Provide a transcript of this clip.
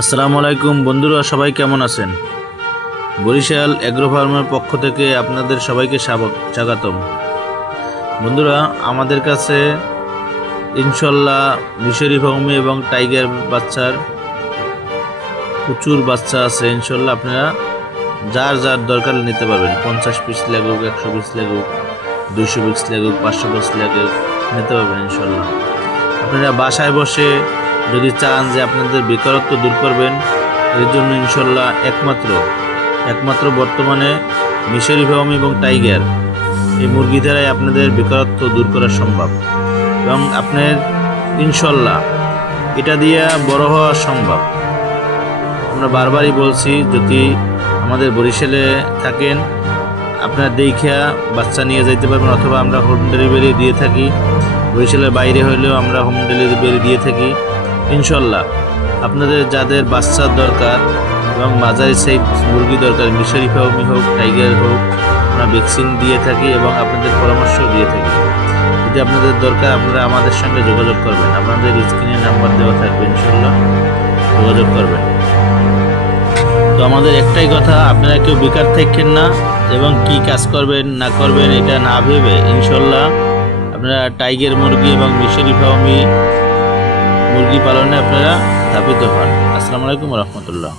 আসসালামু আলাইকুম বন্ধুরা, সবাই কেমন আছেন? বরিশাল এগ্রো ফার্মের পক্ষ থেকে আপনাদের সবাইকে স্বাগতম। বন্ধুরা, আমাদের কাছে ইনশাল্লাহ মিশরি ফাউমি এবং টাইগার বাচ্চার প্রচুর বাচ্চা আছে। ইনশাল্লাহ আপনারা যার যার দরকার নিতে পারবেন। 50 পিস লাগুক, 100 পিস লাগুক, 200 পিস লাগুক, 500 পিস লাগুক, নিতে পারবেন ইনশাল্লাহ। আপনারা বাসায় বসে যদি চান যে আপনাদের বেকারত্ব দূর করবেন, এর জন্য ইনশাল্লাহ একমাত্র বর্তমানে মিশরি ফাউমি এবং টাইগার এই মুরগি দ্বারাই আপনাদের বেকারত্ব দূর করা সম্ভব এবং আপনার ইনশাল্লাহ এটা দিয়ে বড় হওয়া সম্ভব। আমরা বারবারই বলছি, যদি আমাদের বরিশালে থাকেন আপনারা দেখা বাচ্চা নিয়ে যেতে পারবেন, অথবা আমরা হোম ডেলিভারি দিয়ে থাকি। বরিশালের বাইরে হইলেও আমরা হোম ডেলিভারি দিয়ে থাকি। ইনশাল্লাহ আপনাদের যাদের বাচ্চার দরকার এবং মাঝারি সাইজ মুরগি দরকার, মিশরি ফাউমি হোক, টাইগার হোক, আমরা ভ্যাকসিন দিয়ে থাকি এবং আপনাদের পরামর্শ দিয়ে থাকি। যদি আপনাদের দরকার আপনারা আমাদের সঙ্গে যোগাযোগ করবেন, আপনাদের স্ক্রিনে নাম্বার দেওয়া থাকবে, ইনশাল্লাহ যোগাযোগ করবেন। তো আমাদের একটাই কথা, আপনারা কেউ বেকার থাকেন না এবং কি কাজ করবেন না করবেন এটা না ভেবে ইনশাল্লাহ আপনারা টাইগার মুরগি এবং মিশরি ফাউমি মুরগি পালনে আপনারা ধাবিত হন। আসসালামু আলাইকুম ওয়া রাহমাতুল্লাহ।